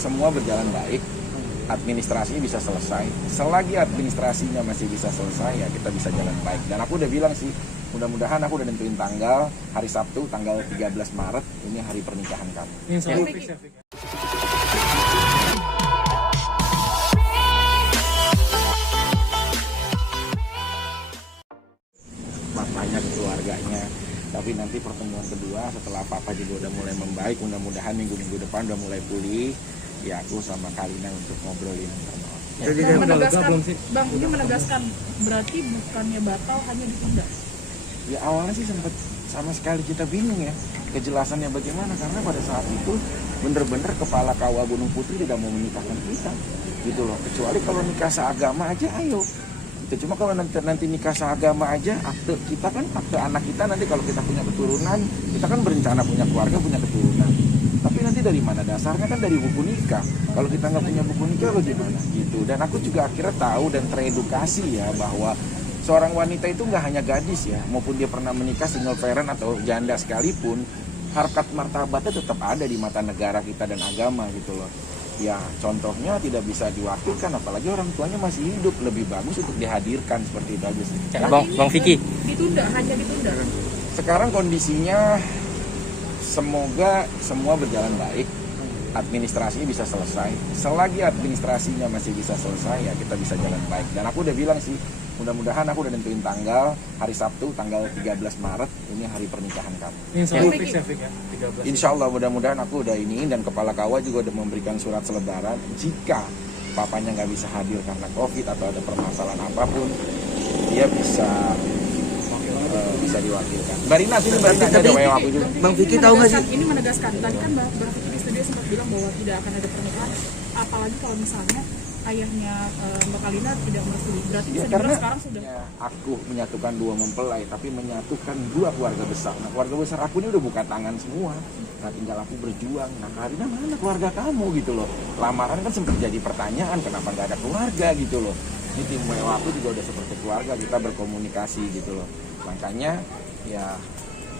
semua berjalan baik, administrasinya bisa selesai. Selagi administrasinya masih bisa selesai, ya kita bisa jalan baik. Dan aku udah bilang sih, mudah-mudahan aku udah nentuin tanggal, hari Sabtu, tanggal 13 Maret, ini hari pernikahan kami. Papanya ke keluarganya. Tapi nanti pertemuan kedua setelah papa juga udah mulai membaik, mudah-mudahan minggu-minggu depan udah mulai pulih, ya aku sama Kalina untuk ngobrolin internal. Jadi Bang, ini menegaskan berarti bukannya batal, hanya ditunda. Ya awalnya sih sempat sama sekali kita bingung ya kejelasannya bagaimana, karena pada saat itu bener-bener kepala KUA Gunung Putri tidak mau menikahkan kita gitu loh, kecuali kalau nikah seagama aja ayo. Cuma kalau nanti nikah seagama aja, akte kita kan akte anak kita nanti kalau kita punya keturunan, kita kan berencana punya keluarga, punya keturunan. Tapi nanti dari mana dasarnya kan dari buku nikah. Kalau kita nggak punya buku nikah bagaimana gitu. Dan aku juga akhirnya tahu dan teredukasi ya bahwa seorang wanita itu nggak hanya gadis ya, maupun dia pernah menikah single parent atau janda sekalipun, harkat martabatnya tetap ada di mata negara kita dan agama gitu loh. Ya contohnya tidak bisa diwakilkan, apalagi orang tuanya masih hidup, lebih bagus untuk dihadirkan seperti itu aja sih. Bang Vicky, Ditunda, hanya ditunda. Sekarang kondisinya semoga semua berjalan baik, administrasinya bisa selesai. Selagi administrasinya masih bisa selesai, ya kita bisa jalan baik. Dan aku udah bilang sih, mudah-mudahan aku udah nentuin tanggal, hari Sabtu, tanggal 13 Maret, ini hari pernikahan kami. Insya Allah mudah-mudahan aku udah ini, dan kepala KUA juga udah memberikan surat selebaran. Jika papanya nggak bisa hadir karena COVID atau ada permasalahan apapun, dia bisa diwakilkan. Mbak Rina sini, Mbak Rina ada WA aku juga. Bang Vicky tahu nggak sih? Ini menegaskan, tadi kan Bang Vicky di studio sempat bilang bahwa tidak akan ada pernikahan, apalagi kalau misalnya ayahnya Mbak Kalina tidak merestui. Berarti bisa dibilang sekarang sudah. Ya, aku menyatukan dua mempelai, tapi menyatukan dua keluarga besar. Nah, keluarga besar aku ini udah buka tangan semua. Nah, tinggal aku berjuang. Nah, Kalina mana keluarga kamu gitu loh. Lamaran kan sempat jadi pertanyaan, kenapa nggak ada keluarga gitu loh. Ini tim WA aku juga udah seperti keluarga, kita berkomunikasi gitu loh. Makanya ya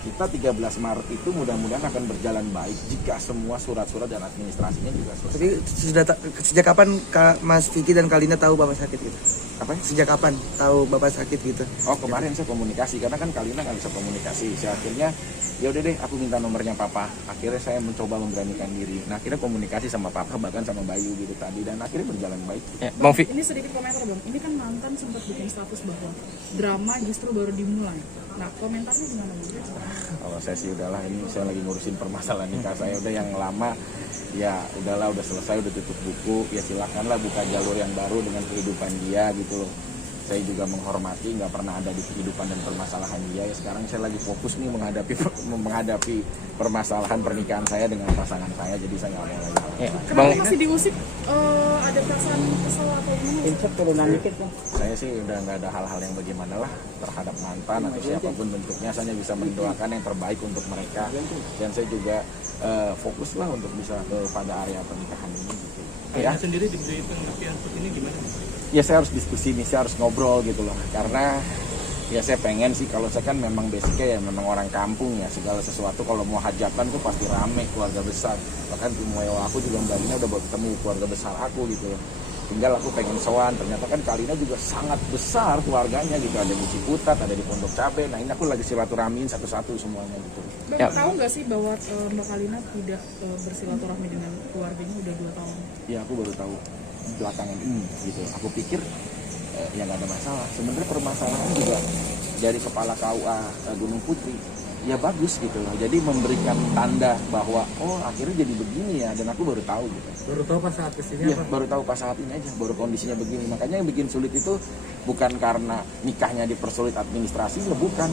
kita 13 Maret itu mudah-mudahan akan berjalan baik jika semua surat-surat dan administrasinya juga selesai. Jadi sejak kapan Mas Vicky dan Kalina tahu Bapak sakit gitu? Apa? Sejak kapan tahu Bapak sakit gitu? Oh, kemarin saya komunikasi karena kan Kalina nggak bisa komunikasi. Saya akhirnya ya udah deh, aku minta nomornya Papa. Akhirnya saya mencoba memberanikan diri. Nah, akhirnya komunikasi sama Papa, bahkan sama Bayu gitu tadi, dan akhirnya berjalan baik. Bang Vicky. Ini sedikit komentar Bang. Ini kan mantan sempat bikin status bahwa drama justru baru dimulai. Nah, komentarnya gimana Bang? Kalau saya sih udahlah, ini saya lagi ngurusin permasalahan nikah saya, udah yang lama ya udahlah, udah selesai, udah tutup buku, ya silakanlah buka jalur yang baru dengan kehidupan dia gitu loh. Saya juga menghormati, nggak pernah ada di kehidupan dan permasalahan dia. Ya sekarang saya lagi fokus nih menghadapi permasalahan pernikahan saya dengan pasangan saya, jadi saya nggak mau lagi. Kenapa masih diusik? Ada perasaan kesal atau gimana? Saya sih udah nggak ada hal-hal yang bagaimana lah terhadap mantan atau siapapun bentuknya. Saya bisa mendoakan yang terbaik untuk mereka, dan saya juga fokus lah untuk bisa pada area pernikahan ini gitu. Ya sendiri di pengertian seperti ini gimana? Ya saya harus diskusi nih, saya harus ngobrol gitu loh, karena ya saya pengen sih, kalau saya kan memang basicnya ya memang orang kampung ya, segala sesuatu kalau mau hajatan tuh pasti rame, keluarga besar. Bahkan tim WO aku juga Mbak Lina udah baru ketemu keluarga besar aku gitu loh. Tinggal aku pengen sowan, ternyata kan Kalina juga sangat besar keluarganya gitu, ada di Ciputat, ada di Pondok Cabe. Nah ini aku lagi silaturahmiin satu-satu semuanya gitu. Bang, tahu nggak sih bahwa Mbak Kalina tidak bersilaturahmi dengan keluarganya udah 2 tahun? Ya aku baru tahu belakangan ini gitu. Aku pikir ya nggak ada masalah. Sebenarnya permasalahan juga dari kepala KUA Gunung Putri ya bagus gitu loh. Jadi memberikan tanda bahwa oh akhirnya jadi begini ya, dan aku baru tahu gitu. Baru tahu pas saat kesini Iya, apa? baru tahu pas saat ini aja, baru kondisinya begini. Makanya yang bikin sulit itu bukan karena nikahnya dipersulit administrasinya, bukan.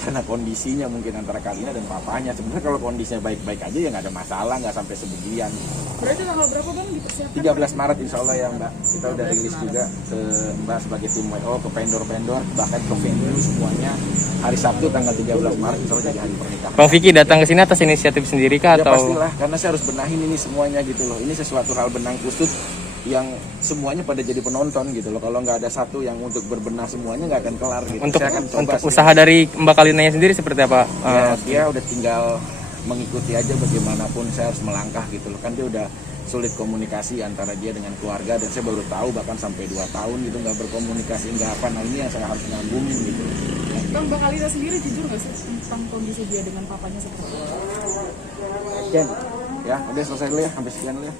Karena kondisinya mungkin antara Kalina dan papanya. Sebenarnya kalau kondisinya baik-baik aja ya nggak ada masalah, nggak sampai sebeginian. Berarti tanggal berapa Bang dipersiapkan? 13 Maret insya Allah ya Mbak. Kita udah rilis juga ke Mbak sebagai tim WO, ke vendor-vendor, bahkan ke venue semuanya. Hari Sabtu tanggal 13 Maret insya Allah jadi hari pernikahan. Bang Vicky datang ke sini atas inisiatif sendiri kah Ya atau? pastilah, karena saya harus benahin ini semuanya gitu loh. Ini sesuatu hal benang kusut yang semuanya pada jadi penonton gitu loh. Kalau nggak ada satu yang untuk berbenah semuanya nggak akan kelar gitu. Untuk Saya akan coba usaha dari Mbak Kalinanya sendiri seperti apa? ya, dia udah tinggal mengikuti aja bagaimanapun saya harus melangkah gitu loh. Kan dia udah sulit komunikasi antara dia dengan keluarga, dan saya baru tahu bahkan sampai 2 tahun gitu nggak berkomunikasi, nggak apa. Nah ini yang saya harus nyambungin gitu. Bang, Mbak Kalina sendiri jujur nggak sih tentang kondisi dia dengan papanya seperti itu? Ya udah selesai dulu ya, sampai sekian dulu ya.